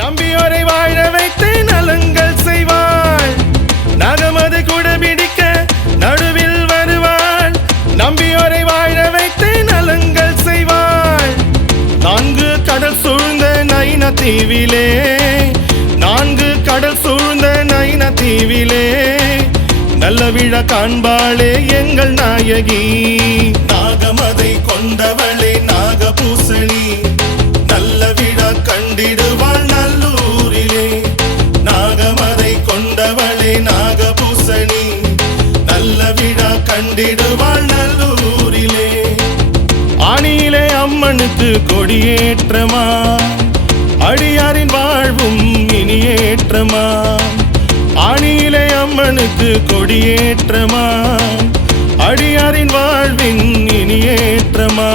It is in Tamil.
நம்பியோரை வாழ வைத்து நலங்கள் செய்வாள். நகமது குடபிடிக்க நடுவில் வருவாள். நம்பியோரை வாழ வைத்து நலங்கள் செய்வாள். 4 கடல் சூழ்ந்த நைன தீவிலே, 4 கடல் சூழ்ந்த நைன தீவிலே நல்ல விழா காண்பாளே எங்கள் நாயகி. நாகமதை கொண்டவளே நாகபூசணி, நல்ல விழா கண்டிடுவாள் நல்லூரிலே. நாகமதை கொண்டவளே நாகபூசணி, நல்ல விழா கண்டிடுவாள் நல்லூரிலே. ஆணியிலே அம்மனுக்கு கொடியேற்றமா, அடியாரின் வாழ்வும் இனியேற்றமா. ஆணியிலே அம்மனுக்கு கொடியேற்றமா, அடியாரின் வாழ்வின் இனியேற்றமா.